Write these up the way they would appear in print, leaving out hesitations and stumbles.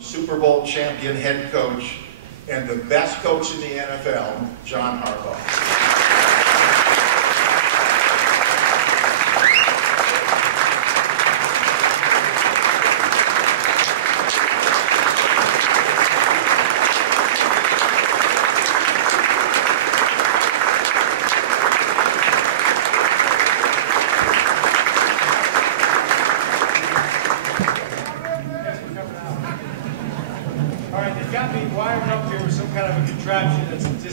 Super Bowl champion head coach and the best coach in the NFL, John Harbaugh.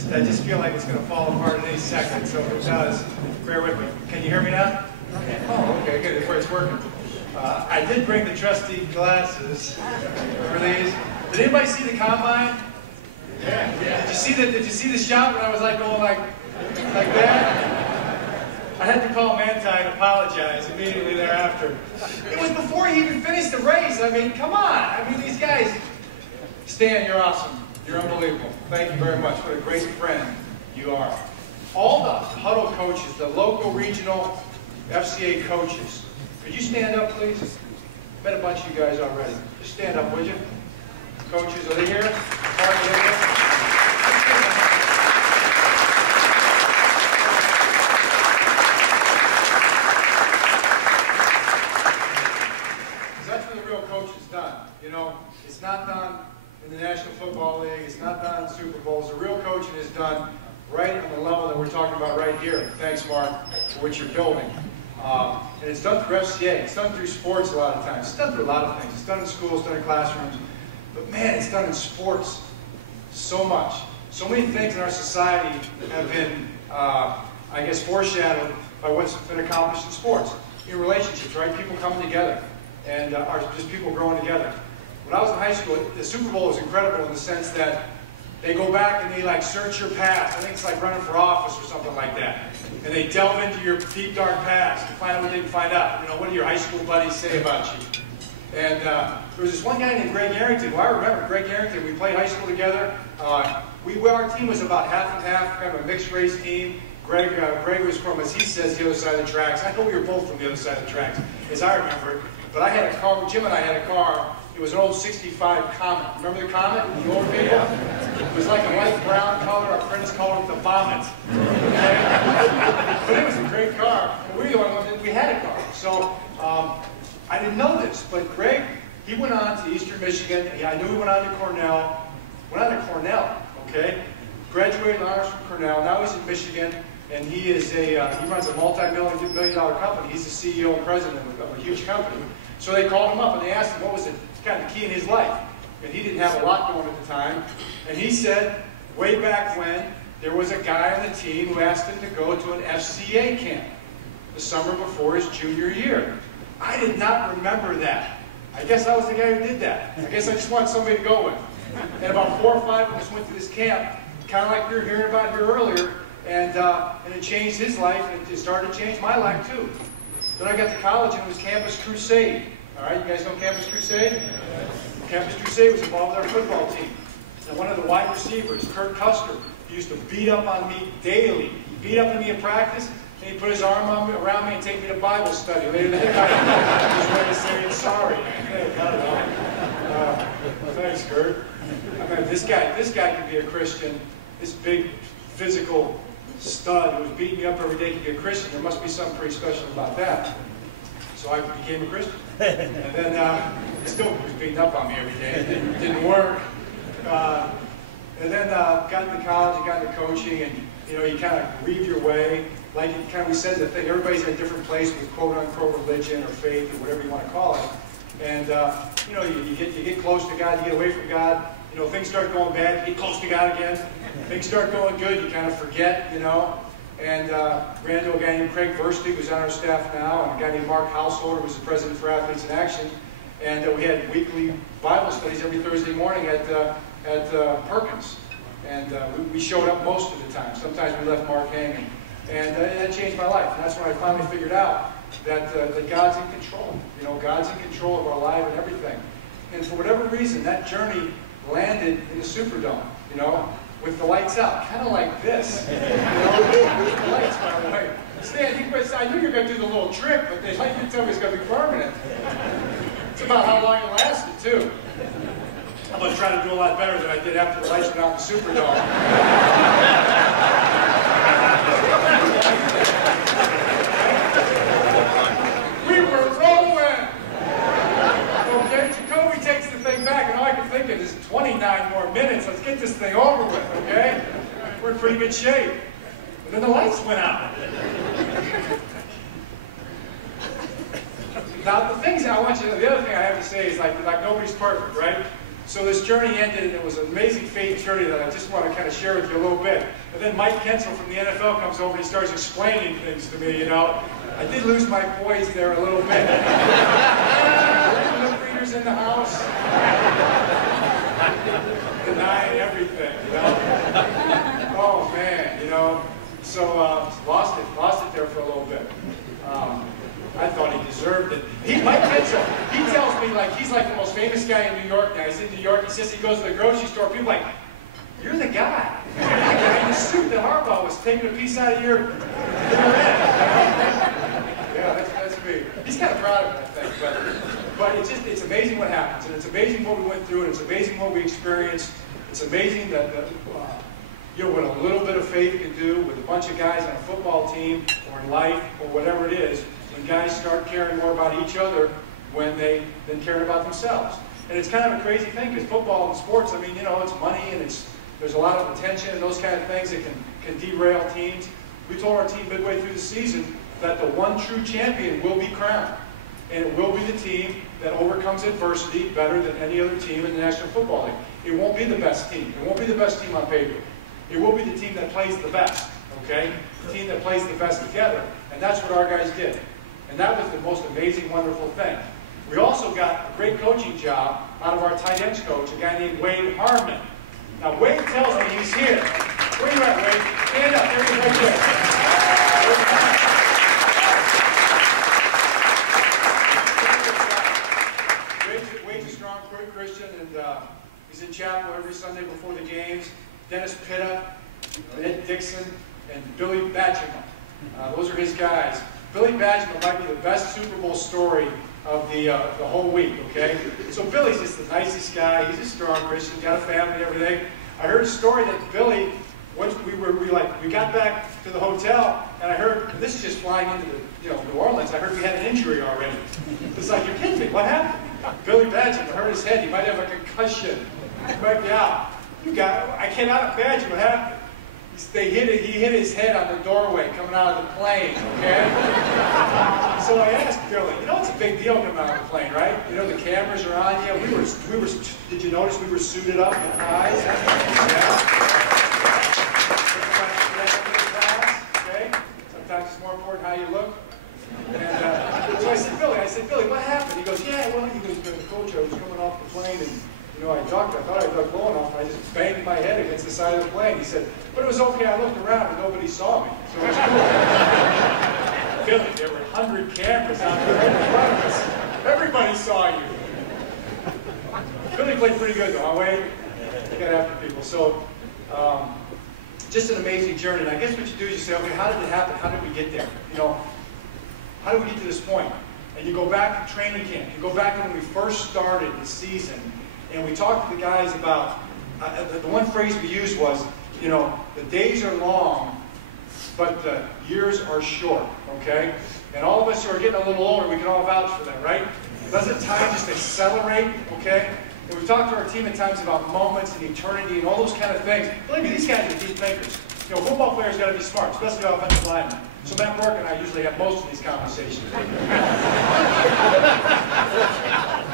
I just feel like it's going to fall apart at any second, so if it does, bear with me. Can you hear me now? Oh, okay, good. That's where it's working. I did bring the trusty glasses. Remember these? Did anybody see the combine? Yeah. Did you see the shot when I was like going like that? I had to call Manti and apologize immediately thereafter. It was before he even finished the race. I mean, come on. I mean, these guys. Stan, you're awesome. You're unbelievable. Thank you very much. What a great friend you are. All the huddle coaches, the local, regional, FCA coaches, could you stand up, please? Met a bunch of you guys already. Just stand up, would you? Coaches, are they here? That's what the real coach is done. You know, it's not done in the National Football League, it's not done in Super Bowls. The real coaching is done right on the level that we're talking about right here. Thanks, Mark, for what you're building. And it's done through FCA. It's done through sports a lot of times. It's done through a lot of things. It's done in schools, done in classrooms. But man, it's done in sports so much. So many things in our society have been, I guess, foreshadowed by what's been accomplished in sports. In relationships, right? People coming together and just people growing together. When I was in high school, the Super Bowl was incredible in the sense that they go back and they like search your past. I think it's like running for office or something like that. And they delve into your deep, dark past and find out what they can find out. You know, what do your high school buddies say about you? And there was this one guy named Greg Arrington. Well, I remember Greg Arrington. We played high school together. Our team was about half and half, kind of a mixed race team. Greg was from, as he says, the other side of the tracks. I know we were both from the other side of the tracks, as I remember it. But I had a car, Jim and I had a car. It was an old 65 Comet. Remember the Comet? The older people? It was like a light brown color. Our friends called it the Vomit. Okay? But it was a great car. And we were the only ones that we had a car. So I didn't know this, but Greg, he went on to Eastern Michigan. I knew he went on to Cornell. Okay? Graduated honors from Cornell. Now he's in Michigan, and he is he runs a multi-million-dollar company. He's the CEO and president of a huge company. So they called him up and they asked him what was kind of the key in his life. And he didn't have a lot going at the time. And he said, way back when, there was a guy on the team who asked him to go to an FCA camp the summer before his junior year. I did not remember that. I guess I was the guy who did that. I guess I just wanted somebody to go with. And about 4 or 5 of us went to this camp, kind of like we were hearing about here earlier, and it changed his life, and it started to change my life too. Then I got to college and it was Campus Crusade. All right, you guys know Campus Crusade? Campus Crusade was involved with our football team. And one of the wide receivers, Kurt Custer, he used to beat up on me daily. He beat up on me in practice, and he'd put his arm around me and take me to Bible study. Later that night, I was ready to say sorry. I don't know. Thanks, Kurt. I mean, this guy could be a Christian. This big, physical stud who was beating me up every day could be a Christian. There must be something pretty special about that. So I became a Christian. And then he still was beating up on me every day. It didn't work. And then got into college and got into coaching, and you know, you kind of weave your way. Like it kind of, we said the thing, everybody's in a different place with quote-unquote religion or faith or whatever you want to call it. And you know, you get close to God, you get away from God. You know, things start going bad, you get close to God again. Things start going good, you kind of forget, you know. And ran into a guy named Craig Versteeg, who's on our staff now, and a guy named Mark Householder, who's the president for Athletes in Action. And we had weekly Bible studies every Thursday morning at Perkins. And we showed up most of the time. Sometimes we left Mark hanging. And that changed my life. And that's when I finally figured out that God's in control. You know, God's in control of our life and everything. And for whatever reason, that journey landed in the Superdome, you know, with the lights out, kind of like this. You know, with the lights, by the way. Stan, I knew you were going to do the little trick, but they like you to tell me it's going to be permanent. It's about how long it lasted, too. going to try to do a lot better than I did after the lights went out in the Superdome. We were rolling. Okay, Jacoby takes the thing back, and all I can think of is 29 more minutes. Let's get this thing over with, okay? We're in pretty good shape. And then the lights went out. Now, the things I want you to, the other thing I have to say is like nobody's perfect, right? So this journey ended, and it was an amazing faith journey that I just want to kind of share with you a little bit. And then Mike Kensel from the NFL comes over and he starts explaining things to me, you know. I did lose my poise there a little bit. Lip readers in the house. Denying everything, you know. Oh, man, you know. So, lost it there for a little bit. I thought he deserved it. Mike Kensel, he tells me like he's like the most famous guy in New York now. He's in New York. He says he goes to the grocery store. People are like, you're the guy. The guy in the suit that Harbaugh was taking a piece out of your head. Yeah, that's me. He's kind of proud of it, I think. But it's amazing what happens, and it's amazing what we went through, and it's amazing what we experienced. It's amazing that you know what a little bit of faith can do with a bunch of guys on a football team or in life or whatever it is. When guys start caring more about each other than caring about themselves. And it's kind of a crazy thing because football and sports, I mean, you know, it's money and there's a lot of attention and those kind of things that can derail teams. We told our team midway through the season that the one true champion will be crowned. And it will be the team that overcomes adversity better than any other team in the National Football League. It won't be the best team. It won't be the best team on paper. It will be the team that plays the best, okay? The team that plays the best together. And that's what our guys did. And that was the most amazing, wonderful thing. We also got a great coaching job out of our tight ends coach, a guy named Wade Harmon. Now, Wade tells me he's here. Where you at, Wade? Stand up. There he is right there. Wade's a strong Christian, and he's in chapel every Sunday before the games. Dennis Pitta, Ed Dixon, and Billy Batchman. Those are his guys. Billy Badgman might be the best Super Bowl story of the whole week, okay? So Billy's just the nicest guy. He's a strong Christian, got a family and everything. I heard a story that Billy, once we got back to the hotel, and I heard, and this is just flying into New Orleans, I heard we had an injury already. It's like, you're kidding me, what happened? Billy Badgman hurt his head, he might have a concussion. He might be out. I cannot imagine what happened. He hit his head on the doorway coming out of the plane, okay? So I asked Billy, you know it's a big deal coming out of the plane, right? You know the cameras are on you. Did you notice we were suited up with ties? Yeah. Okay? Sometimes it's more important how you look. And so I said, Billy, what happened? He goes, yeah, well, Coach, I was coming off the plane and you know, I thought I ducked low enough, and I just banged my head against the side of the plane. He said, but it was okay, I looked around and nobody saw me, so it was cool. Billy, there were 100 cameras out there right in front of us. Everybody saw you. Billy played pretty good though, huh, Wade? He got after people. So, just an amazing journey. And I guess what you do is you say, okay, how did it happen? How did we get there? You know, how did we get to this point? And you go back to training camp. You go back to when we first started the season. And we talked to the guys about, the one phrase we used was, you know, the days are long, but the years are short, okay? And all of us who are getting a little older, we can all vouch for that, right? Doesn't time just accelerate, okay? And we've talked to our team at times about moments and eternity and all those kind of things. Believe me, these guys are deep thinkers. You know, football players got to be smart, especially offensive linemen. So Matt Burke and I usually have most of these conversations.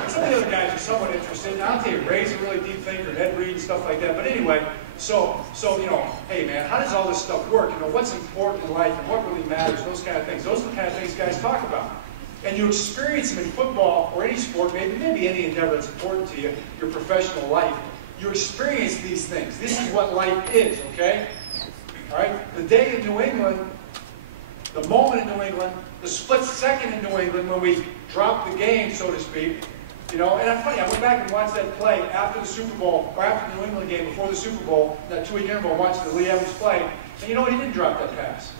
Some of the other guys are somewhat interested. And I'll tell you, Ray's a really deep thinker, and Ed Reed and stuff like that. But anyway, so you know, hey man, how does all this stuff work? You know, what's important in life and what really matters? Those kind of things. Those are the kind of things guys talk about. And you experience them in football or any sport, maybe any endeavor that's important to you, your professional life. You experience these things. This is what life is, okay? All right? The day in New England, the moment in New England, the split second in New England when we dropped the game, so to speak. You know, and I'm funny, I went back and watched that play after the Super Bowl, or after the New England game, before the Super Bowl, that 2-week interval, watching the Lee Evans play. And you know what? He didn't drop that pass.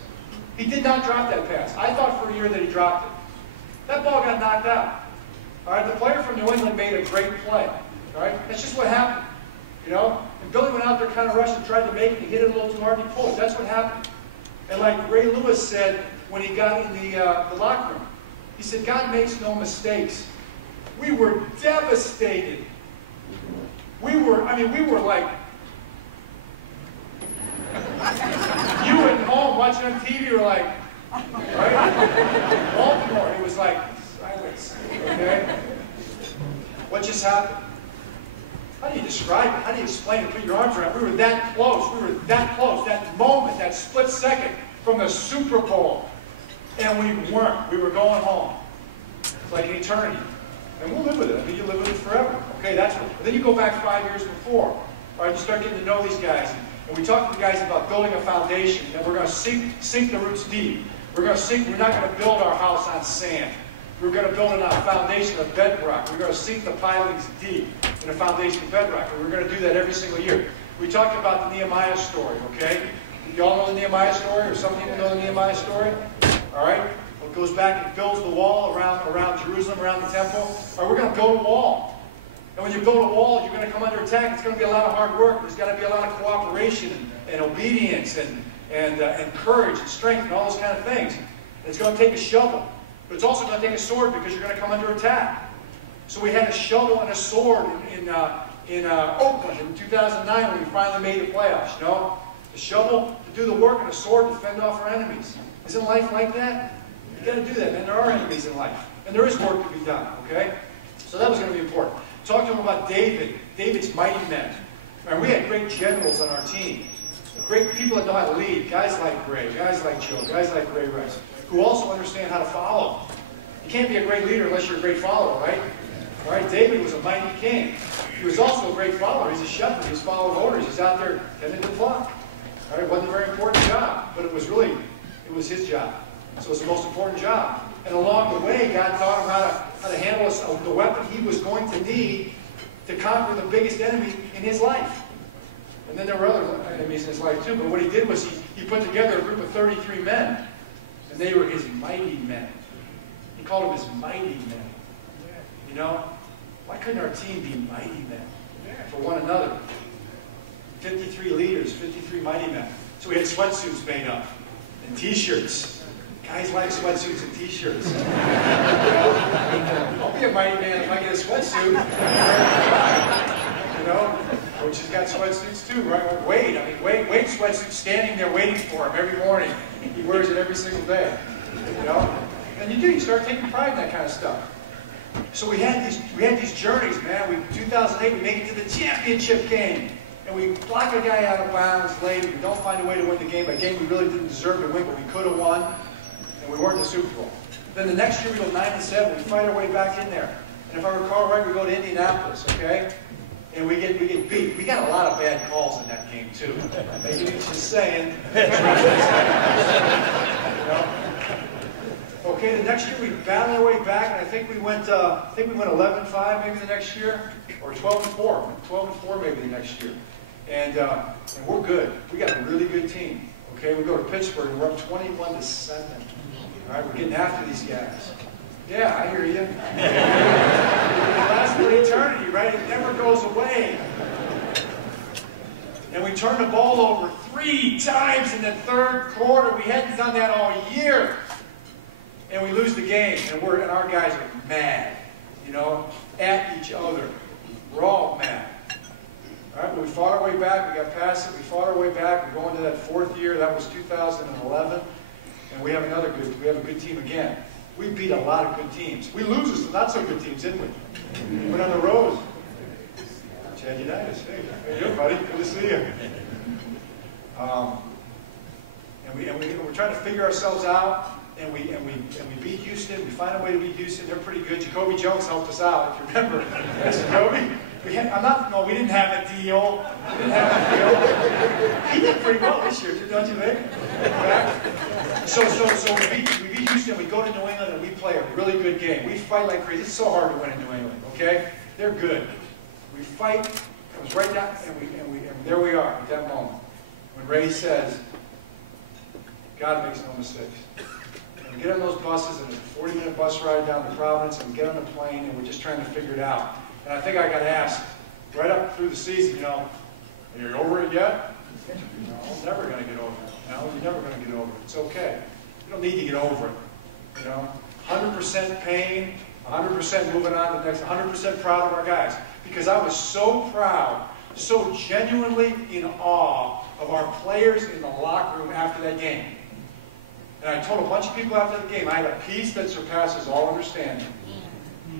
He did not drop that pass. I thought for a year that he dropped it. That ball got knocked out. All right, the player from New England made a great play. All right, that's just what happened. you know? And Billy went out there kind of rushed and tried to make it, and he hit it a little too hard, and he pulled it. That's what happened. And like Ray Lewis said when he got in the locker room, he said, God makes no mistakes. We were devastated. We were like, you at home watching on TV, you were like, right? Baltimore, it was like, silence, okay? What just happened? How do you describe it? How do you explain it? Put your arms around it. We were that close. We were that close. That moment, that split second from the Super Bowl. And we weren't. We were going home. It's like an eternity. And we'll live with it. I mean, you live with it forever. Okay, that's what. But then you go back 5 years before. All right, you start getting to know these guys. And we talk to the guys about building a foundation. And we're going to sink the roots deep. We're not going to build our house on sand. We're going to build it on a foundation of bedrock. We're going to sink the pilings deep in a foundation of bedrock. And we're going to do that every single year. We talked about the Nehemiah story, okay? You all know the Nehemiah story, or some people know the Nehemiah story? All right? Well, it goes back and builds the wall around Jerusalem, around the temple. All right, we're going to build a wall. And when you build a wall, you're going to come under attack. It's going to be a lot of hard work. There's got to be a lot of cooperation and obedience and courage and strength and all those kind of things. And it's going to take a shovel. But it's also going to take a sword because you're going to come under attack. So we had a shovel and a sword in Oakland in 2009 when we finally made the playoffs. You know, a shovel to do the work and a sword to fend off our enemies. Isn't life like that? You got to do that, man. There are enemies in life, and there is work to be done. Okay, so that was going to be important. Talk to him about David's mighty men. And we had great generals on our team, great people that know how to lead. Guys like Ray, guys like Joe, guys like Ray Rice, who also understand how to follow. You can't be a great leader unless you're a great follower, right? All right, David was a mighty king. He was also a great follower. He's a shepherd. He's following orders. He's out there tending the flock. All right, it wasn't a very important job, but it was his job. So it's the most important job. And along the way, God taught him how to handle the weapon he was going to need to conquer the biggest enemy in his life. And then there were other enemies in his life too, but what he did was he put together a group of 33 men. And they were his mighty men. He called them his mighty men. You know? Why couldn't our team be mighty men for one another? 53 leaders, 53 mighty men. So we had sweatsuits made up and T-shirts. Guys like sweatsuits and T-shirts. I'll be a mighty man if I get a sweatsuit. You know? Coach has got sweatsuits too, right? Wade sweatsuit standing there waiting for him every morning. He wears it every single day. You know? And you start taking pride in that kind of stuff. So we had these journeys, man. 2008, we make it to the championship game. And we block a guy out of bounds late. We don't find a way to win the game. A game we really didn't deserve to win, but we could have won. And we weren't in the Super Bowl. Then the next year we go 9-7. We fight our way back in there. And if I recall right, we go to Indianapolis, okay? And we get beat. We got a lot of bad calls in that game too. Maybe it's just saying. You know? Okay, the next year we battled our way back, and I think we went 11-5 maybe the next year, or 12-4. 12-4 maybe the next year. And we're good. We got a really good team. Okay, we go to Pittsburgh and we're up 21-7. All right, we're getting after these guys. Yeah, I hear you. It lasts for eternity, right? It never goes away. And we turn the ball over 3 times in the third quarter. We hadn't done that all year. And we lose the game, and our guys are mad, you know, at each other. We're all mad. All right, but we fought our way back. We got past it. We fought our way back. We're going to that 4th year. That was 2011. And we have a good team again. We beat a lot of good teams. We lose some not so good teams, didn't we? We went on the road. Chad Unitas. Hey, how you doing, buddy? Good to see you. And we're trying to figure ourselves out. And we beat Houston. We find a way to beat Houston. They're pretty good. Jacoby Jones helped us out, if you remember. Yes, Jacoby. We didn't have a deal. He did pretty well this year, don't you think? So we beat Houston. We go to New England and we play a really good game. We fight like crazy. It's so hard to win in New England. Okay, they're good. We fight. It was right down, and there we are at that moment when Ray says, "God makes no mistakes." We get on those buses, and it's a 40-minute bus ride down to Providence, and we get on the plane, and we're just trying to figure it out. And I think I got asked, right up through the season, you know, are you over it yet? No, I'm never going to get over it. No, you're never going to get over it. It's okay. You don't need to get over it. You know, 100% pain, 100% moving on to the next, 100% proud of our guys. Because I was so proud, so genuinely in awe of our players in the locker room after that game. And I told a bunch of people after the game, I had a peace that surpasses all understanding.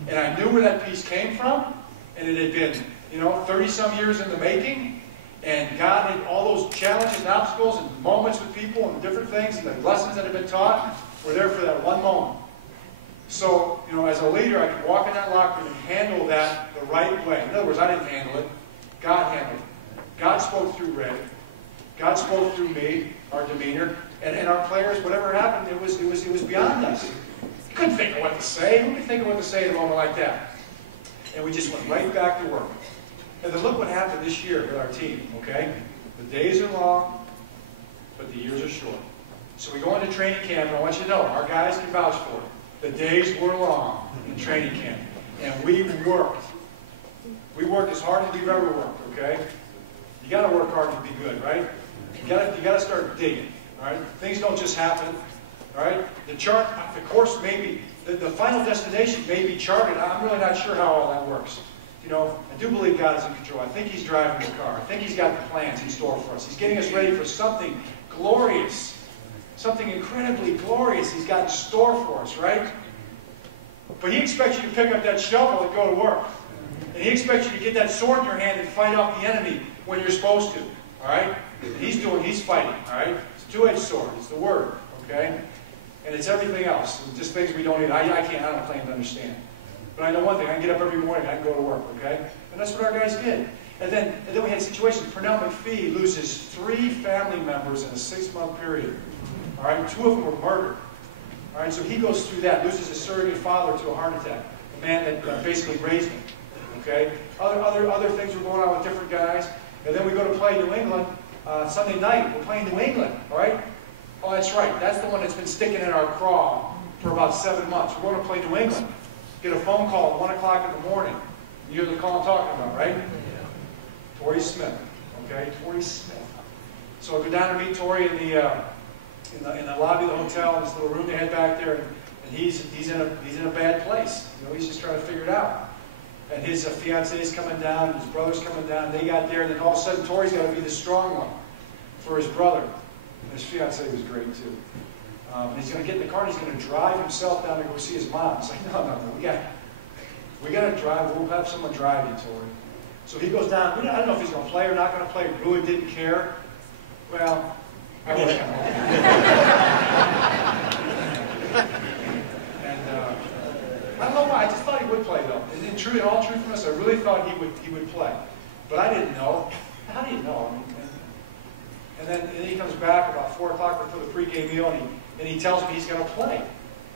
And I knew where that peace came from, and it had been, you know, 30-some years in the making. And God had all those challenges and obstacles and moments with people and different things and the lessons that had been taught were there for that one moment. So, you know, as a leader, I could walk in that locker room and handle that the right way. In other words, I didn't handle it. God handled it. God spoke through Ray. God spoke through me, our demeanor, and our players. Whatever happened, it was beyond us. We couldn't think of what to say. Who could think of what to say in a moment like that? And we just went right back to work. And then look what happened this year with our team, okay? The days are long, but the years are short. So we go into training camp, and I want you to know, our guys can vouch for it. The days were long in training camp. And we worked. We worked as hard as we've ever worked, okay? You got to work hard to be good, right? You got to start digging, all right? Things don't just happen, all right? The chart, the course may be, the final destination may be charted. I'm really not sure how all that works. You know, I do believe God is in control. I think He's driving the car. I think He's got the plans in store for us. He's getting us ready for something glorious, something incredibly glorious He's got in store for us, right? But He expects you to pick up that shovel and go to work. And He expects you to get that sword in your hand and fight off the enemy when you're supposed to, all right? And He's fighting, all right? It's a two-edged sword. It's the Word, okay? And it's everything else. It's just things we don't need. I don't claim to understand. But I know one thing, I can get up every morning, I can go to work, okay? And that's what our guys did. And then we had situations. Pernell McPhee loses 3 family members in a 6-month period. All right, 2 of them were murdered. All right, so he goes through that, loses a surrogate father to a heart attack, a man that basically raised him. Okay? Other things were going on with different guys. And then we go to play New England Sunday night. We're playing New England, all right? Oh, that's right. That's the one that's been sticking in our craw for about 7 months. We're going to play New England. Get a phone call at 1 o'clock in the morning. You hear the call I'm talking about, right? Torrey Smith. Okay, Torrey Smith. So I go down to meet Torrey in the lobby of the hotel, in this little room they had back there, and he's in a bad place. You know, he's just trying to figure it out. And his fiancée is coming down, and his brother's coming down. They got there, and then all of a sudden Torrey's got to be the strong one for his brother. And his fiancée was great too. And he's going to get in the car and he's going to drive himself down to go see his mom. It's like, no, we got to drive. We'll have someone drive you, Torrey. So he goes down. I don't know if he's going to play or not going to play. Really didn't care. Well, I was kind of and I don't know why. I just thought he would play though. In all truthfulness, I really thought he would play. But I didn't know. How do you know? I mean, and then he comes back about 4 o'clock before the pregame meal, and he tells me he's going to play.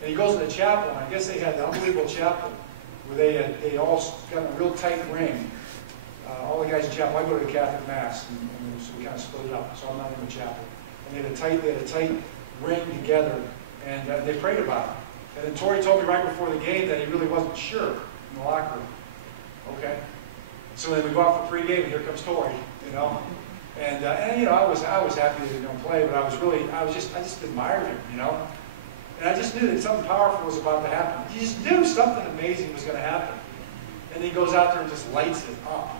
And he goes to the chapel, and I guess they had an unbelievable chapel where they all got a real tight ring. All the guys in chapel, I go to the Catholic Mass, and so we kind of split it up, so I'm not in the chapel. And they had a tight ring together, and they prayed about it. And then Torrey told me right before the game that he really wasn't sure in the locker room. Okay. So then we go out for pregame, and here comes Torrey, you know. And you know, I was happy that he didn't play, but I just admired him, you know. And I just knew that something powerful was about to happen. You just knew something amazing was going to happen. And he goes out there and just lights it up,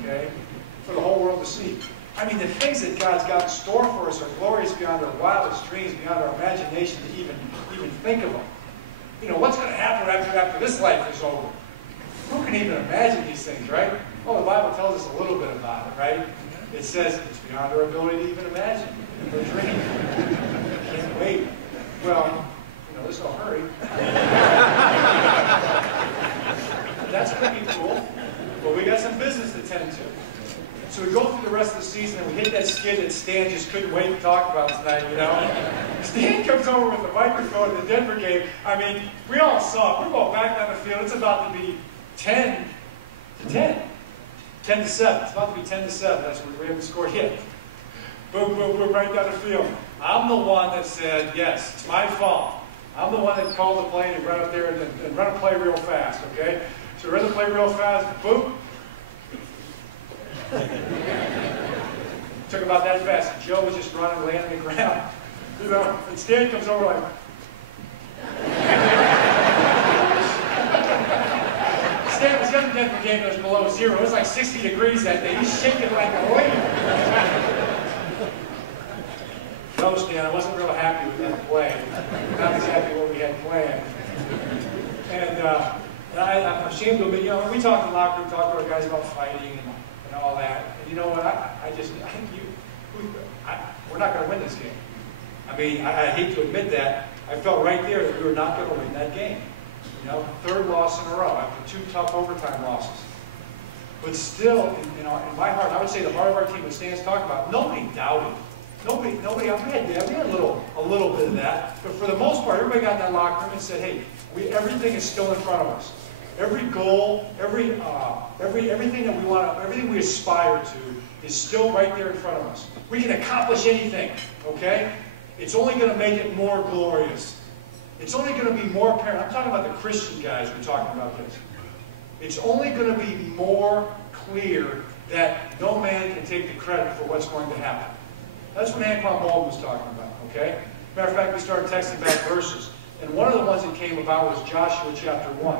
okay, for the whole world to see. I mean, the things that God's got in store for us are glorious beyond our wildest dreams, beyond our imagination to even think of them. You know, what's going to happen after this life is over? Who can even imagine these things, right? Well, the Bible tells us a little bit about it, right? It says it's beyond our ability to even imagine or dream. Can't wait. Well, you know, there's no hurry. That's pretty cool. But we got some business to tend to. So we go through the rest of the season and we hit that skid that Stan just couldn't wait to talk about tonight, you know? Stan comes over with the microphone in the Denver game. I mean, we all saw it. We're going back down the field. It's about to be 10 to 10. 10 to 7. It's about to be 10 to 7. That's what we haven't scored yet. Boom, boom, boom, right down the field. I'm the one that said, yes, it's my fault. I'm the one that called the play and run up there and run a play real fast, okay? So we run the play real fast, boom. Took about that fast. And Joe was just running, laying on the ground. You know, and Stan comes over like, Stan was the other Denver game that was below zero. It was like 60 degrees that day. He's shaking like a leaf. No, Stan, I wasn't real happy with that play. Not exactly what we had planned. And I'm ashamed to admit, you know, we talk in the locker room, talk to our guys about fighting and all that. And you know what? We're not going to win this game. I mean, I hate to admit that. I felt right there that we were not going to win that game. You know, third loss in a row after 2 tough overtime losses. But still, in my heart, I would say the heart of our team, what Stan's talking about, nobody doubted. Nobody. We had a little bit of that, but for the most part, everybody got in that locker room and said, "Hey, everything is still in front of us. Every goal, everything that we want, everything we aspire to, is still right there in front of us. We can accomplish anything. Okay? It's only going to make it more glorious. It's only going to be more apparent." I'm talking about the Christian guys. We're talking about this. It's only going to be more clear that no man can take the credit for what's going to happen. That's what Harbaugh was talking about, okay? Matter of fact, we started texting back verses. And one of the ones that came about was Joshua chapter 1.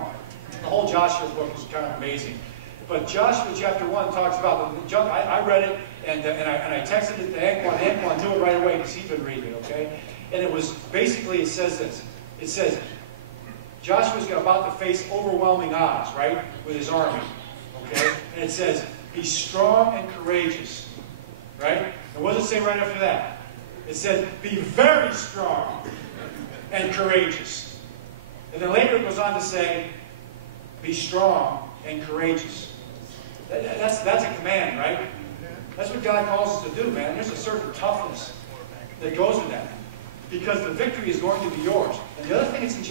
The whole Joshua book is kind of amazing. But Joshua chapter 1 talks about, I read it, and I texted it to Anquan. Anquan knew it right away because he'd been reading it, okay? And it was, basically, it says this. It says, Joshua's about to face overwhelming odds, right, with his army, okay? And it says, be strong and courageous, right? And what does it say right after that? It says, be very strong and courageous. And then later it goes on to say, be strong and courageous. That's a command, right? That's what God calls us to do, man. There's a certain toughness that goes with that. Because the victory is going to be yours. And the other thing is in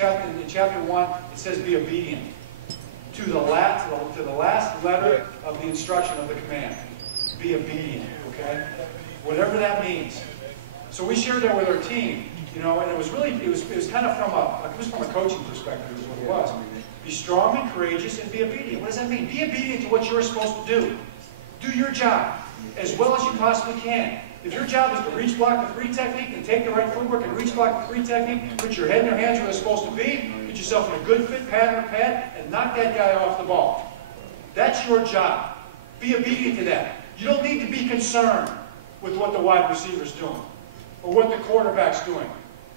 chapter 1, it says be obedient to the last letter of the instruction of the command. Be obedient, okay? Whatever that means. So we shared that with our team, you know, and it was kind of from a coaching perspective is what it was. Be strong and courageous and be obedient. What does that mean? Be obedient to what you're supposed to do. Do your job as well as you possibly can. If your job is to reach block the 3 technique, then take the right footwork and reach block the 3 technique, put your head in your hands where they're supposed to be, get yourself in a good fit pattern or pad, and knock that guy off the ball. That's your job. Be obedient to that. You don't need to be concerned with what the wide receiver's doing or what the quarterback's doing.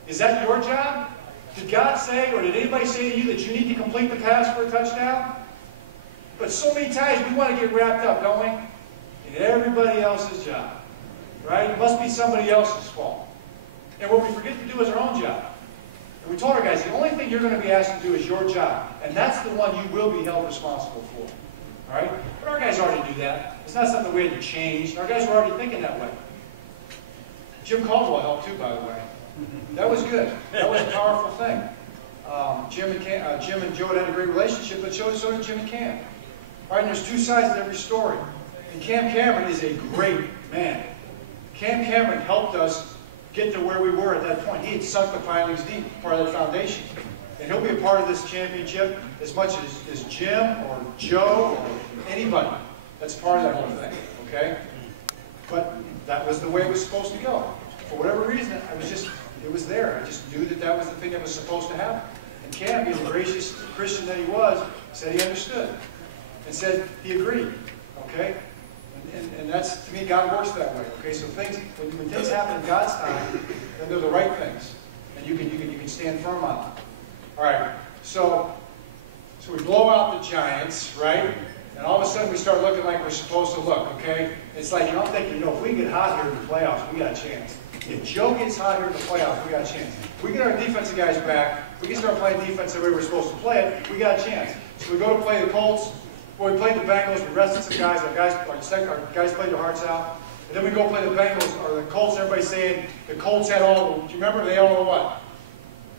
Is that your job? Did God say, or did anybody say to you that you need to complete the pass for a touchdown? But so many times we want to get wrapped up, don't we? In everybody else's job. Right? It must be somebody else's fault. And what we forget to do is our own job. And we told our guys, the only thing you're going to be asked to do is your job. And that's the one you will be held responsible for. All right? But our guys already do that. It's not something we had to change. Our guys were already thinking that way. Jim Caldwell helped too, by the way. That was good. That was a powerful thing. Jim and Joe had a great relationship, but so did Jim and Cam. All right, and there's 2 sides to every story. And Cam Cameron is a great man. Cam Cameron helped us get to where we were at that point. He had sunk the filings deep, part of that foundation. And he'll be a part of this championship as much as Jim or Joe or anybody that's part of that whole thing, okay? But that was the way it was supposed to go. For whatever reason, it was there. I just knew that that was the thing that was supposed to happen. And Cam, being the gracious Christian that he was, said he understood. And said he agreed, okay? And that's, to me, God works that way. Okay, so when things happen in God's time, then they're the right things, and you can stand firm on them. All right, so we blow out the Giants, right? And all of a sudden we start looking like we're supposed to look. Okay, it's like, I'm thinking, if we get hot here in the playoffs, we got a chance. If Joe gets hot here in the playoffs, we got a chance. If we get our defensive guys back, we can start playing defense the way we're supposed to play it. We got a chance. So we go to play the Colts. Well, we played the Bengals, we rested some guys, our guys played their hearts out. And then we go play the Bengals, or the Colts, everybody's saying the Colts had all, do you remember, they all know what?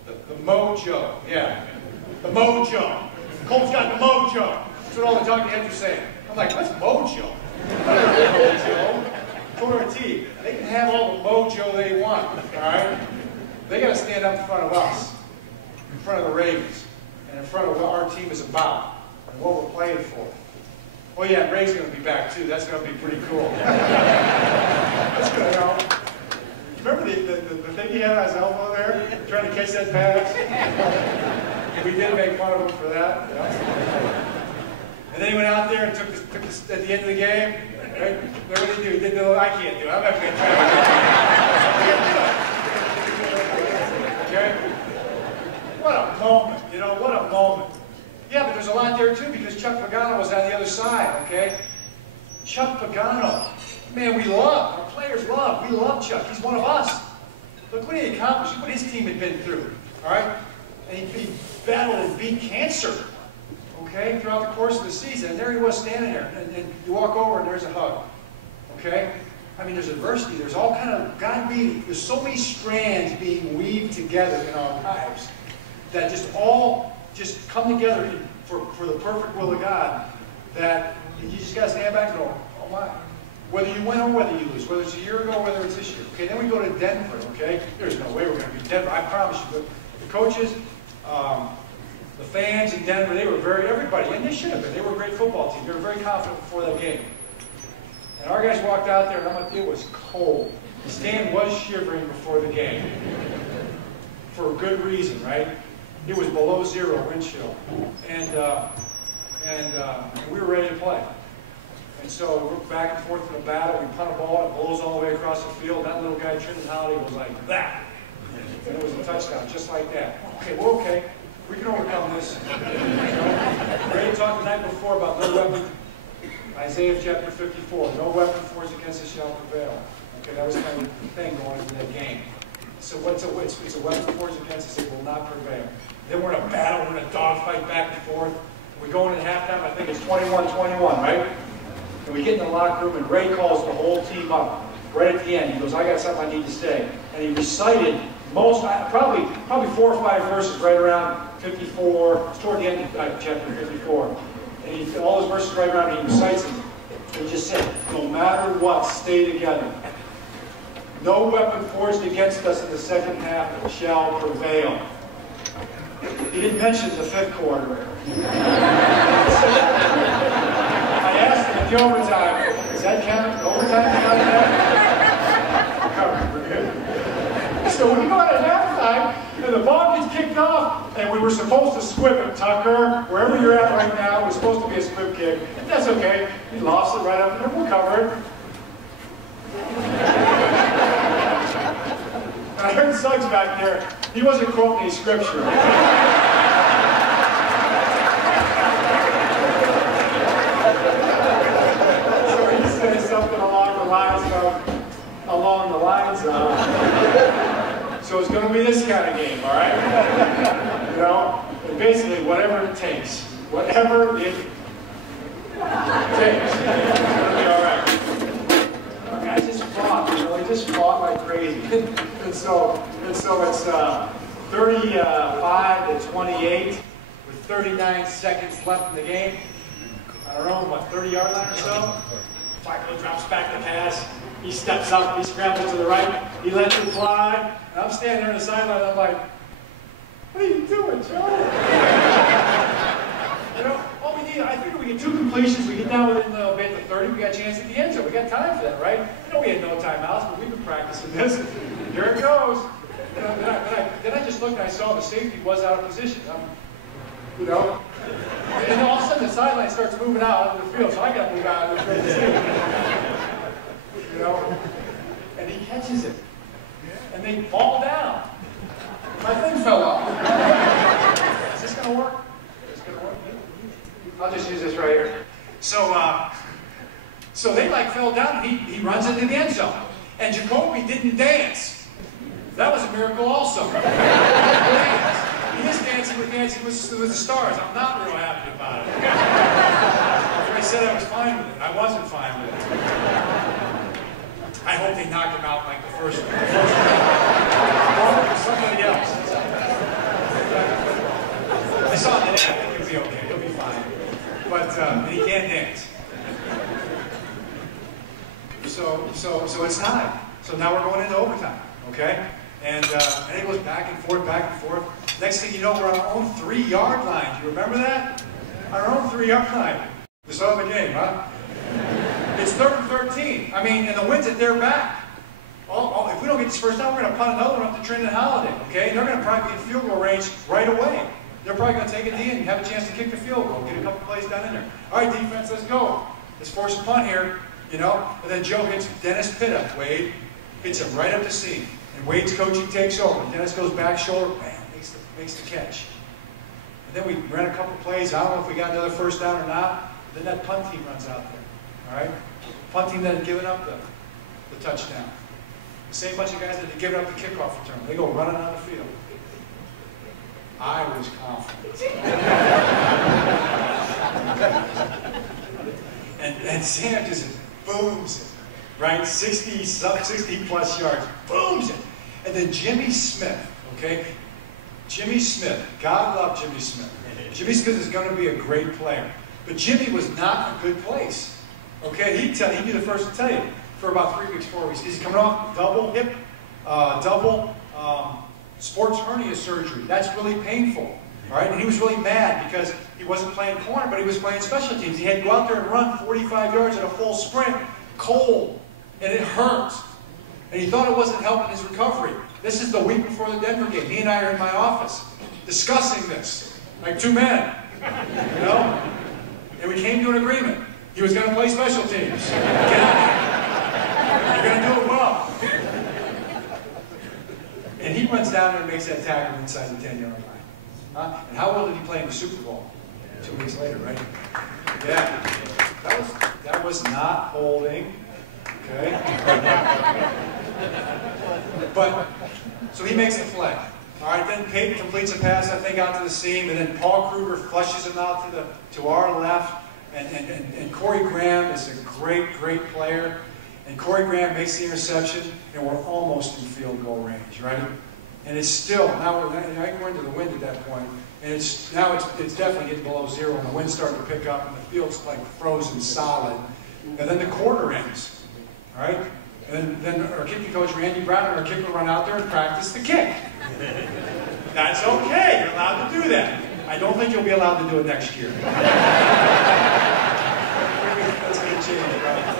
The mojo, yeah. The mojo. The Colts got the mojo. That's what all the talking heads are saying. I'm like, what's mojo? Mojo. For a team. They can have all the mojo they want, all right? They got to stand up in front of us, in front of the Ravens, and in front of what our team is about. And what we're playing for. Oh yeah, Ray's going to be back too. That's going to be pretty cool. That's going to help. Remember the thing he had on his elbow there? Trying to catch that pass? We did make fun of him for that. Yeah. And then he went out there and took this at the end of the game. Right? What did he do? He did the I can't do it. I'm not going to try. Okay? What a moment. You know, what a moment. Yeah, but there's a lot there too because Chuck Pagano was on the other side, okay? Chuck Pagano. Man, we love. Our players love. We love Chuck. He's one of us. Look what he accomplished. Look what his team had been through. All right? And he battled and beat cancer. Okay? Throughout the course of the season. And there he was standing there. And you walk over and there's a hug. Okay? I mean, there's adversity. There's all kind of, there's so many strands being weaved together in our lives that just come together for the perfect will of God that you just got to stand back and go, oh my. Whether you win or whether you lose, whether it's a year ago or whether it's this year. Okay, then we go to Denver, okay? There's no way we're going to beat Denver, I promise you. But the coaches, the fans in Denver, they were everybody, and they should have been. They were a great football team. They were very confident before that game. And our guys walked out there, and it was cold. Stan was shivering before the game. For a good reason, right? It was below 0 wind chill. And we were ready to play. And so we're back and forth in a battle. We punt a ball, it blows all the way across the field. That little guy, Trenton Holiday, was like that. And it was a touchdown, just like that. Okay, we're okay. We can overcome this. Ray talked the night before about no weapon. Isaiah chapter 54. No weapon forged against us shall prevail. Okay, that was kind of the thing going into that game. So it's a weapon forged against us, it will not prevail. Then we're in a battle, we're in a dogfight back and forth. We go into halftime, I think it's 21-21, right? And we get in the locker room and Ray calls the whole team up right at the end. He goes, I got something I need to say. And he recited probably 4 or 5 verses right around 54, it's toward the end of chapter 54. And all those verses right around, he recites them. And he just said, no matter what, stay together. No weapon forged against us in the second half shall prevail. He didn't mention the 5th quarter. I asked him at the overtime, does that count? Overtime count that? We're good. So we go out at halftime, and the ball gets kicked off, and we were supposed to squib it, Tucker. Wherever you're at right now, it was supposed to be a squib kick. That's okay. He lost it right up there. We'll cover it. I heard Suggs back there. He wasn't quoting any scripture. Something along the lines of, so it's going to be this kind of game, all right? You know, and basically whatever it takes, whatever it takes, it's going to be all right. Our guys just fought, you know, they just fought like crazy, and so it's 35-28 with 39 seconds left in the game. I don't know, what, 30-yard line or so? Flacco drops back the pass. He steps up. He scrambles to the right. He lets it fly. And I'm standing there on the sideline. I'm like, what are you doing, Joe? You know, all we need, I figure we get 2 completions. We get down within the 30. We got a chance at the end zone. We got time for that, right? I know we had no timeouts, but we've been practicing this. Here it goes. Then I just looked and I saw the safety was out of position. You know? And all of a sudden the sideline starts moving out of the field, so I got to move out of the field. You know? And he catches it. And they fall down. My thing fell off. Is this going to work? Is this going to work? I'll just use this right here. So they fell down and he runs into the end zone. And Jacoby didn't dance. That was a miracle also. He is dancing with the Stars. I'm not real happy about it. I said I was fine with it. I wasn't fine with it. I hope they knock him out like the first one. Or somebody else. I saw him today. I think he'll be okay. He'll be fine. But he can't dance. So it's time. So now we're going into overtime. Okay? And it goes back and forth, back and forth. Next thing you know, we're on our own 3-yard line. Do you remember that? Our own 3-yard line. This other game, huh? It's 3rd and 13. I mean, and the wind's at their back. If we don't get this first down, we're going to punt another one up to Trent and Holiday, okay? And they're going to probably be in field goal range right away. They're probably going to take a knee and have a chance to kick the field goal, get a couple plays down in there. All right, defense, let's go. Let's force a punt here, you know? And then Joe hits Dennis Pitta. Wade hits him right up the seam. And Wade's coaching takes over. Dennis goes back shoulder, bam, makes the catch. And then we ran a couple plays. I don't know if we got another first down or not. Then that punt team runs out there, all right? Punt team that had given up the touchdown. The same bunch of guys that had given up the kickoff return. They go running on the field. I was confident. and Sam just booms it, right? 60 plus yards, booms it. And then Jimmy Smith, okay? Jimmy Smith, God love Jimmy Smith. Jimmy Smith is going to be a great player. But Jimmy was not in a good place. Okay, he'd be the first to tell you. For about 3 weeks, 4 weeks. He's coming off double hip, sports hernia surgery. That's really painful. All right, and he was really mad because he wasn't playing corner, but he was playing special teams. He had to go out there and run 45 yards at a full sprint, cold, and it hurt. And he thought it wasn't helping his recovery. This is the week before the Denver game. He and I are in my office discussing this, like two men, you know? And we came to an agreement. He was going to play special teams. Get out there. You're going to do it well. And he runs down there and makes that tackle inside the 10-yard line. Huh? And how well did he play in the Super Bowl? 2 weeks later, right? Yeah. That was not holding. Okay? But, so he makes the play. All right, then Peyton completes a pass, I think, out to the seam, and then Paul Kruger flushes him out to our left. And Corey Graham is a great, great player. And Corey Graham makes the interception, and we're almost in field goal range, right? And it's still, now we're into the wind at that point, and it's definitely getting below zero, and the wind's starting to pick up, and the field's like frozen solid. And then the quarter ends, all right? And then our kicking coach, Randy Brown, and our kicker run out there and practice the kick. That's okay, you're allowed to do that. I don't think you'll be allowed to do it next year. That's going to change, right?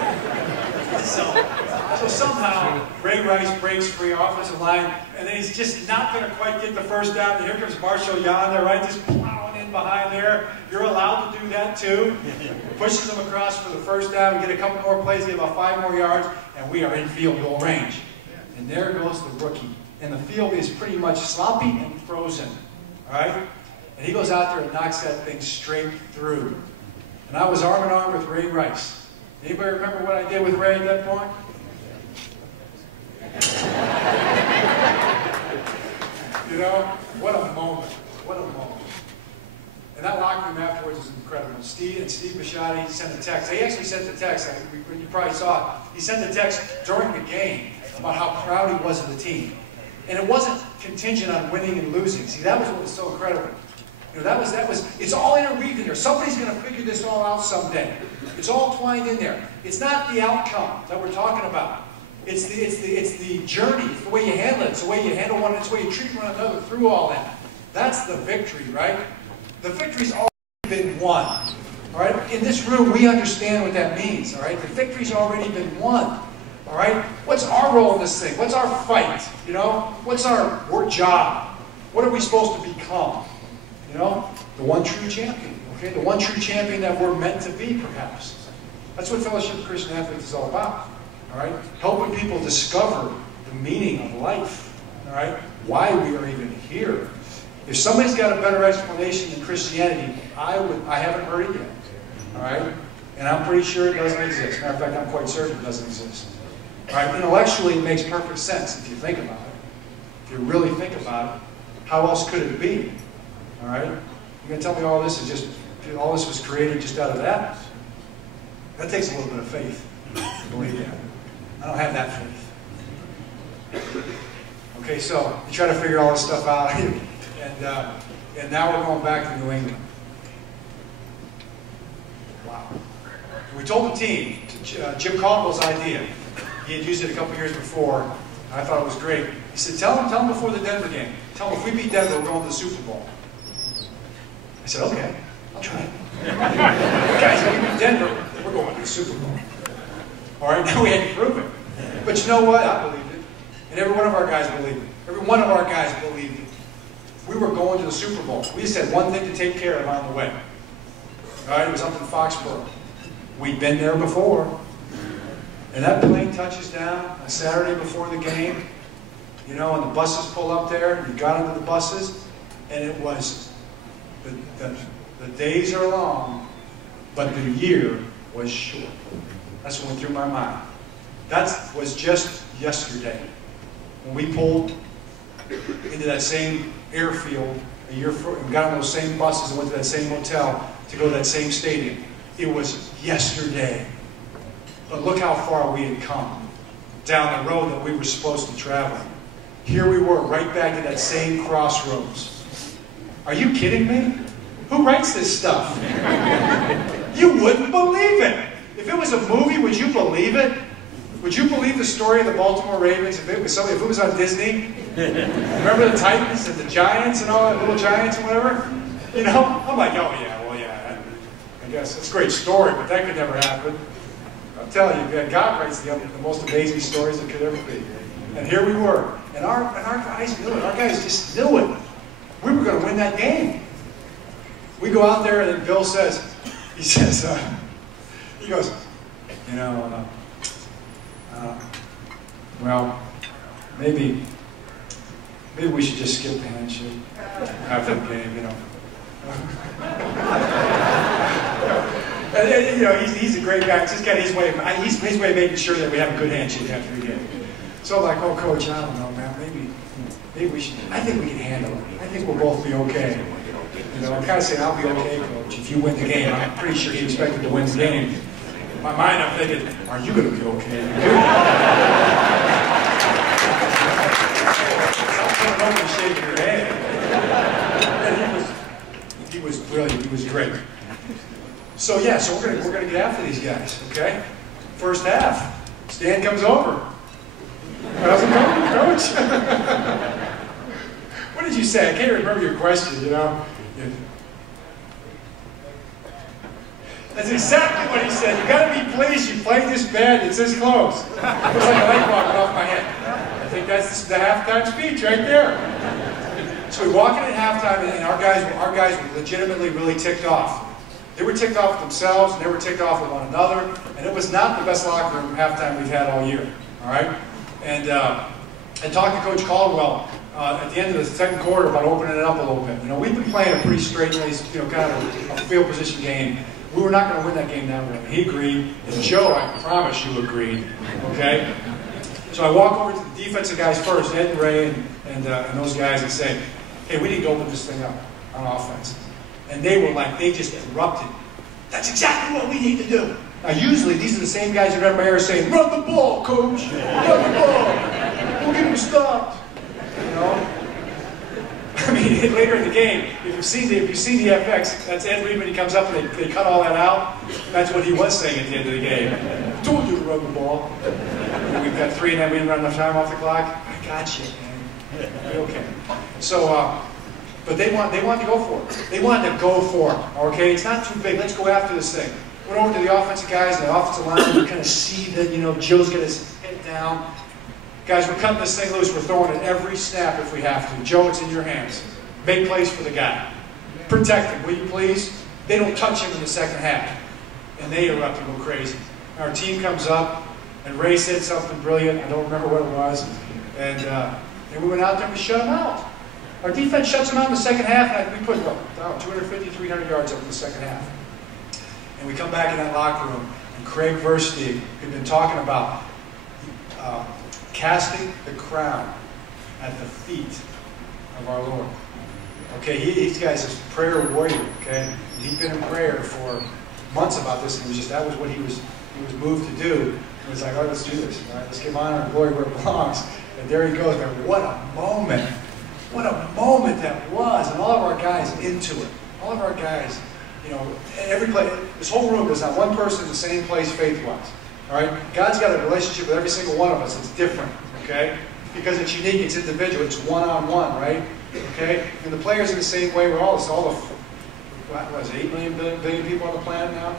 So somehow, Ray Rice breaks free offensive line, and then he's just not going to quite get the first down. And here comes Marshall Yonder, right? Just plowing in behind there. You're allowed to do that too. Pushes him across for the first down. We get a couple more plays, get about 5 more yards, and we are in field goal range. And there goes the rookie. And the field is pretty much sloppy and frozen. All right? And he goes out there and knocks that thing straight through. And I was arm in arm with Ray Rice. Anybody remember what I did with Ray at that point? You know, what a moment. What a moment. And that locker room afterwards was incredible. Steve Bisciotti sent a text. He actually sent the text. You probably saw it. He sent the text during the game about how proud he was of the team. And it wasn't contingent on winning and losing. See, that was what was so incredible. You know, it's all interweaved in there. Somebody's going to figure this all out someday. It's all twined in there. It's not the outcome that we're talking about. It's the journey. It's the way you handle it. It's the way you handle one. It's the way you treat one another through all that. That's the victory, right? The victory's already been won. All right? In this room, we understand what that means. All right? The victory's already been won. All right? What's our role in this thing? What's our fight? You know? What's our job? What are we supposed to become? You know, the one true champion, okay? The one true champion that we're meant to be, perhaps. That's what Fellowship of Christian Athletes is all about, all right? Helping people discover the meaning of life, all right? Why we are even here. If somebody's got a better explanation than Christianity, I haven't heard it yet, all right? And I'm pretty sure it doesn't exist. Matter of fact, I'm quite certain it doesn't exist. All right? Intellectually, it makes perfect sense if you think about it. If you really think about it, how else could it be? All right? You're going to tell me all this was created just out of that? That takes a little bit of faith to believe that. I don't have that faith. Okay, so you try to figure all this stuff out, and now we're going back to New England. Wow. We told the team, Jim Caldwell's idea. He had used it a couple years before. I thought it was great. He said, tell them before the Denver game. Tell them if we beat Denver, we're going to the Super Bowl. I said, okay. I'll try it. Guys, we beat Denver, we're going to the Super Bowl. All right, now we had to prove it. But you know what? I believed it. And every one of our guys believed it. Every one of our guys believed it. We were going to the Super Bowl. We just had one thing to take care of on the way. All right, it was up in Foxborough. We'd been there before. And that plane touches down a Saturday before the game, you know, and the buses pull up there. We got into the buses, and it was, the days are long, but the year was short. That's what went through my mind. That was just yesterday. When we pulled into that same airfield a year before, and got on those same buses and went to that same hotel to go to that same stadium. It was yesterday. But look how far we had come down the road that we were supposed to travel. Here we were, right back to that same crossroads. Are you kidding me? Who writes this stuff? You wouldn't believe it. If it was a movie, would you believe it? Would you believe the story of the Baltimore Ravens if it was on Disney? Remember the Titans and the Giants and all that, little Giants and whatever? You know? I'm like, oh yeah, well yeah, I guess it's a great story, but that could never happen. I'm telling you, God writes the most amazing stories that could ever be. And here we were. And our guys knew it. Our guys just knew it. We were going to win that game. We go out there and then Bill says, he goes, you know, well, maybe we should just skip the handshake after the game, you know. And, you know, he's a great guy. It's just got his way of making sure that we have a good handshake after the game. So I'm like, oh, Coach, I don't know, man. Maybe we should. I think we can handle it. I think we'll both be okay. You know, I'm kind of saying, I'll be okay, Coach, if you win the game. I'm pretty sure he expected to win the game. In my mind, I'm thinking, are you going to be okay? I'm shaking your hand. And he was brilliant. He was great. So yeah, so we're gonna get after these guys, okay? First half, Stan comes over. How's it going, Coach? What did you say? I can't remember your question, you know. That's exactly what he said. You got to be pleased. You played this bad. It's this close. It was like a light bulb went off my head. I think that's the halftime speech right there. So we walk in at halftime, and our guys were legitimately really ticked off. They were ticked off with themselves, and they were ticked off with one another, and it was not the best locker room halftime we've had all year. All right, and I talked to Coach Caldwell at the end of the second quarter about opening it up a little bit. You know, we've been playing a pretty straight-laced, you know, kind of a field position game. We were not going to win that game that way. He agreed, and Joe, I promise you, agreed. Okay? So I walk over to the defensive guys first, Ed and Ray and those guys, and say, hey, we need to open this thing up on offense. And they were like, they just erupted. That's exactly what we need to do. Now, usually, these are the same guys that are in my ear saying, run the ball, Coach. Run the ball. We'll get him stopped. You know? I mean, later in the game, if you see the FX, that's Ed Reed when he comes up and they cut all that out. That's what he was saying at the end of the game. I told you to run the ball. And we've got 3 and then we didn't run enough time off the clock. I got you, man. You're okay. So, but they wanted to go for it. They wanted to go for it. Okay, it's not too big. Let's go after this thing. Went over to the offensive guys and the offensive line. You kind of see that, you know, Joe's got his head down. Guys, we're cutting this thing loose. We're throwing it every snap if we have to. Joe, it's in your hands. Make plays for the guy. Protect him, will you please? They don't touch him in the second half. And they erupt and go crazy. Our team comes up, and Ray said something brilliant. I don't remember what it was. And we went out there and we shut them out. Our defense shuts them out in the second half, and we put 250, 300 yards up in the second half. And we come back in that locker room, and Craig Versteeg had been talking about casting the crown at the feet of our Lord. Okay, these guys is a prayer warrior, okay? He'd been in prayer for months about this, and that was what he was moved to do. He was like, all right, let's do this. All right, let's give honor and glory where it belongs. And there he goes. Man, what a moment. What a moment that was. And all of our guys into it. All of our guys, you know, every place, this whole room is not one person in the same place faith-wise. All right? God's got a relationship with every single one of us. It's different, okay? Because it's unique, it's individual, it's one-on-one, right? Okay? And the players are the same way. We're all the what is it, 8 billion people on the planet now?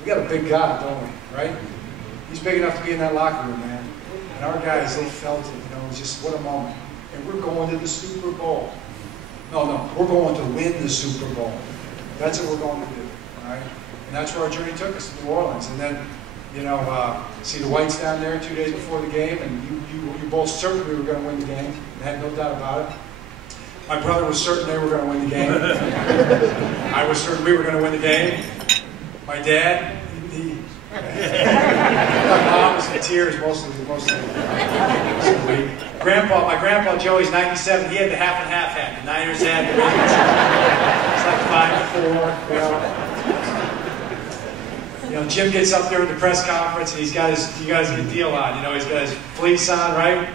We got a big God, don't we, right? He's big enough to be in that locker room, man. And our guys, they felt it, you know, it was just what a moment. And we're going to the Super Bowl. No, we're going to win the Super Bowl. That's what we're going to do, all right? And that's where our journey took us to New Orleans. And then, you know, see the Whites down there 2 days before the game, and you both certain we were going to win the game. I had no doubt about it. My brother was certain they were going to win the game. I was certain we were going to win the game. My dad, my mom was in tears most of the week. My grandpa Joey's 97. He had the half and half hat. The Niners had the Ravens. It's like 5-4. You know, Jim gets up there at the press conference and he's got his deal on. You know, he's got his fleece on, right?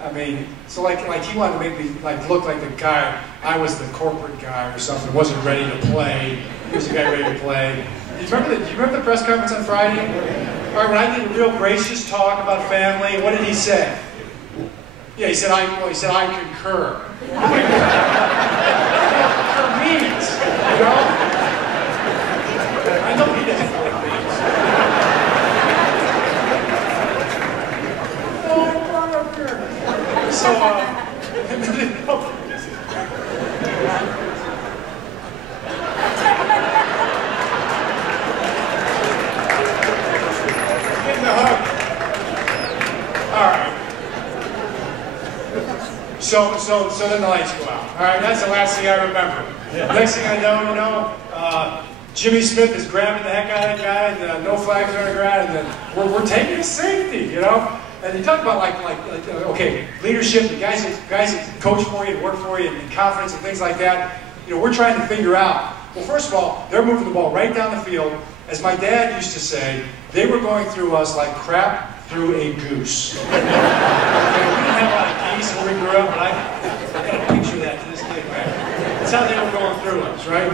I mean, so like he wanted to make me look like the guy. I was the corporate guy or something. Wasn't ready to play. He was the guy ready to play. Do you remember the press conference on Friday? All right, when I did a real gracious talk about family, what did he say? Yeah, he said I concur. Concur means, you know? I know he doesn't know what it means. Oh, I'm up here. So, So then the lights go out. All right, that's the last thing I remember. Yeah. Next thing I know, you know, Jimmy Smith is grabbing the heck out of that guy, and no flags on the ground, and then we're taking a safety, you know. And you talk about okay, leadership, the guys that coach for you and work for you, and confidence and things like that. You know, we're trying to figure out. Well, first of all, they're moving the ball right down the field. As my dad used to say, they were going through us like crap through a goose. Okay, we didn't have a lot of geese when we grew up, but I got a picture of that to this day, man. That's how they were going through us, right?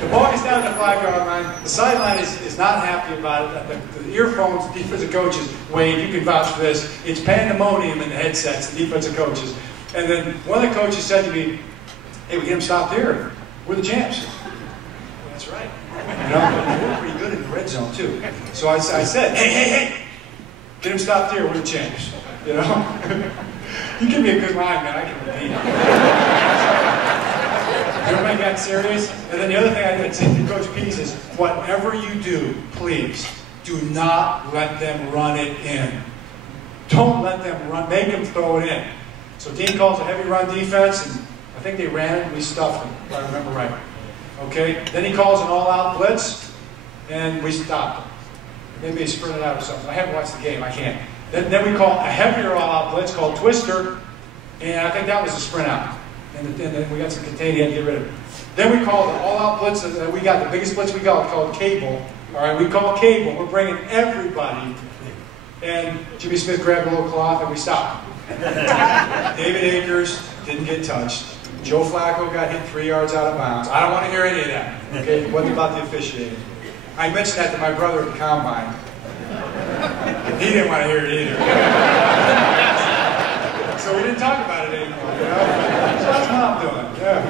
The ball gets down to the 5-yard line. The sideline is not happy about it. The earphones, the defensive coaches, Wade, you can vouch for this. It's pandemonium in the headsets, the defensive coaches. And then one of the coaches said to me, hey, we get them stopped here. We're the champs. Well, that's right. You know, we're pretty good in the red zone, too. So I said, hey. Get him stopped here, we're the champs. You know? You give me a good line, man, I can repeat it. Everybody got serious? And then the other thing I'd say to Coach Pease is, whatever you do, please, do not let them run it in. Don't let them run, make them throw it in. So Dean calls a heavy run defense, and I think they ran it and we stuffed them, if I remember right. Okay? Then he calls an all-out blitz, and we stopped them. Maybe they sprinted out or something. I haven't watched the game. I can't. Then we call a heavier all-out blitz called Twister, and I think that was a sprint out. And then we got some contained. He had to get rid of it. Then we called the all-out blitz. We got the biggest blitz we got called Cable. All right, we call Cable. We're bringing everybody. And Jimmy Smith grabbed a little cloth, and we stopped. David Akers didn't get touched. Joe Flacco got hit 3 yards out of bounds. I don't want to hear any of that. Okay, what about the officiating? I mentioned that to my brother at the combine. He didn't want to hear it either. So we didn't talk about it anymore, you know? So that's what I'm doing, yeah.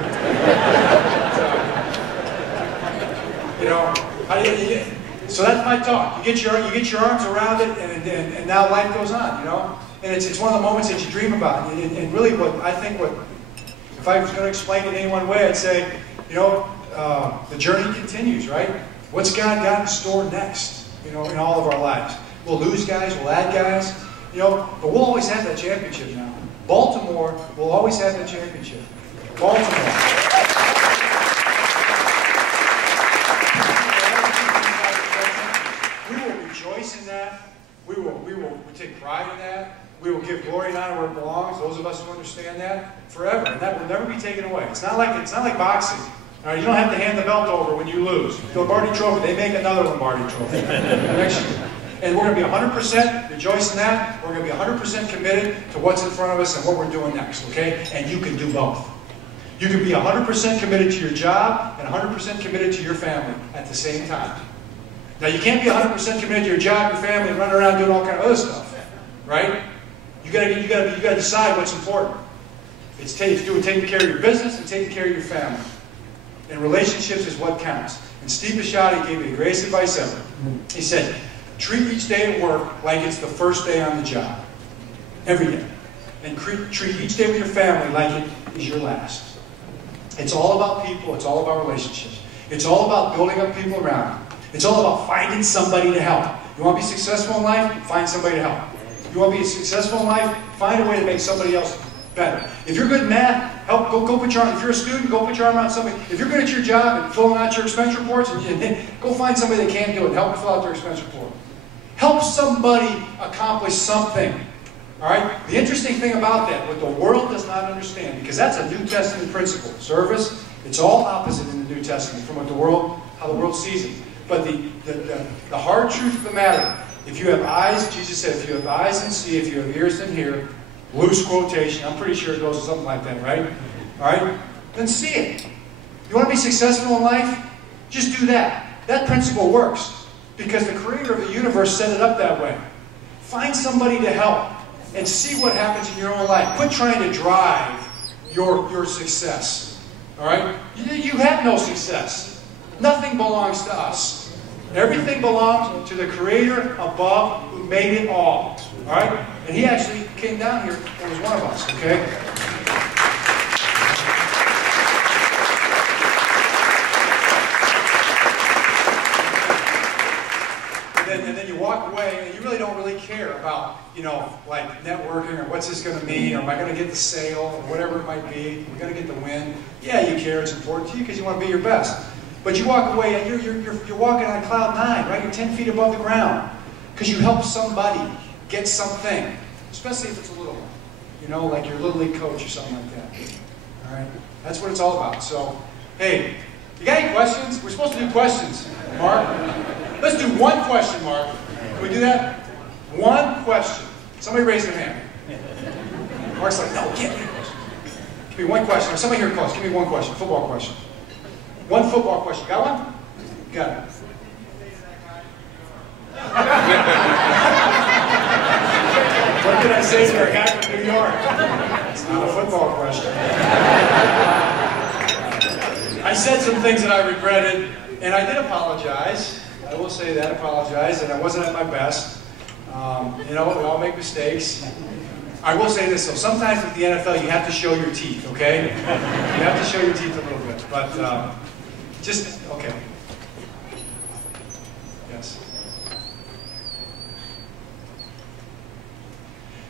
So that's my talk. You get your arms around it, and now life goes on, you know? And it's one of the moments that you dream about. And really if I was going to explain it in any one way, I'd say, you know, the journey continues, right? What's God got in store next, you know, in all of our lives? We'll lose guys, we'll add guys, you know, but we'll always have that championship now. Baltimore will always have that championship. Baltimore. We will rejoice in that. We will take pride in that. We will give glory and honor where it belongs. Those of us who understand that forever, and that will never be taken away. It's not like boxing. All right, you don't have to hand the belt over when you lose. The Lombardi Trophy, they make another Lombardi Trophy next year. And we're going to be 100% rejoice in that. We're going to be 100% committed to what's in front of us and what we're doing next, okay? And you can do both. You can be 100% committed to your job and 100% committed to your family at the same time. Now, you can't be 100% committed to your job, your family, and run around doing all kind of other stuff, right? You got to decide what's important. It's taking care of your business and taking care of your family. And relationships is what counts. And Steve Bisciotti gave me the greatest advice ever. He said, treat each day at work like it's the first day on the job. Every day. And treat each day with your family like it is your last. It's all about people. It's all about relationships. It's all about building up people around you. It's all about finding somebody to help. You want to be successful in life? Find somebody to help. You want to be successful in life? Find a way to make somebody else better. If you're good in math, go put your arm. If you're a student, go put your arm around somebody. If you're good at your job and filling out your expense reports, go find somebody that can do it and help them fill out their expense report. Help somebody accomplish something. All right? The interesting thing about that, what the world does not understand, because that's a New Testament principle. Service, it's all opposite in the New Testament from what how the world sees it. But the hard truth of the matter, if you have eyes, Jesus said, if you have eyes, then see. If you have ears, then hear. Loose quotation. I'm pretty sure it goes something like that, right? All right? Then see it. You want to be successful in life? Just do that. That principle works because the creator of the universe set it up that way. Find somebody to help and see what happens in your own life. Quit trying to drive your success. All right? You have no success. Nothing belongs to us. Everything belongs to the creator above who made it all. All right? And he actually came down here and was one of us, okay? And then you walk away and you really don't really care about, like networking or what's this going to mean or am I going to get the sale or whatever it might be. We're going to get the win. Yeah, you care. It's important to you because you want to be your best. But you walk away and you're walking on cloud 9, right? You're 10 feet above the ground because you help somebody get something, especially if it's a little one, like your Little League coach or something like that. All right? That's what it's all about. So, hey, you got any questions? We're supposed to do questions, Mark. Let's do one question, Mark. Can we do that? One question. Somebody raise their hand. Mark's like, no, can't be a question. Give me one question. Or somebody here close. Give me one question. Football question. One football question. Got one? Got it. What did I say to our guy from New York? It's not a football question. I said some things that I regretted, and I did apologize. I will say that, apologize, and I wasn't at my best. We all make mistakes. I will say this, though. Sometimes with the NFL, you have to show your teeth, okay? You have to show your teeth a little bit, but okay. Yes.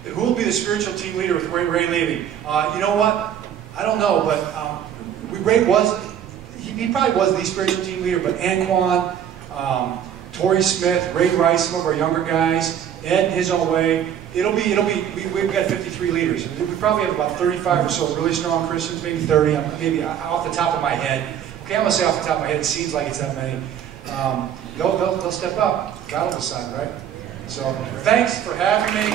Who will be the spiritual team leader with Ray Levy? You know what? I don't know, but Ray he probably was the spiritual team leader, but Anquan, Torrey Smith, Ray Rice, some of our younger guys, Ed in his own way. We've got 53 leaders. We probably have about 35 or so really strong Christians, maybe 30, maybe off the top of my head. Okay, I'm going to say off the top of my head, it seems like it's that many. They'll step up. God will decide, right? So, thanks for having me.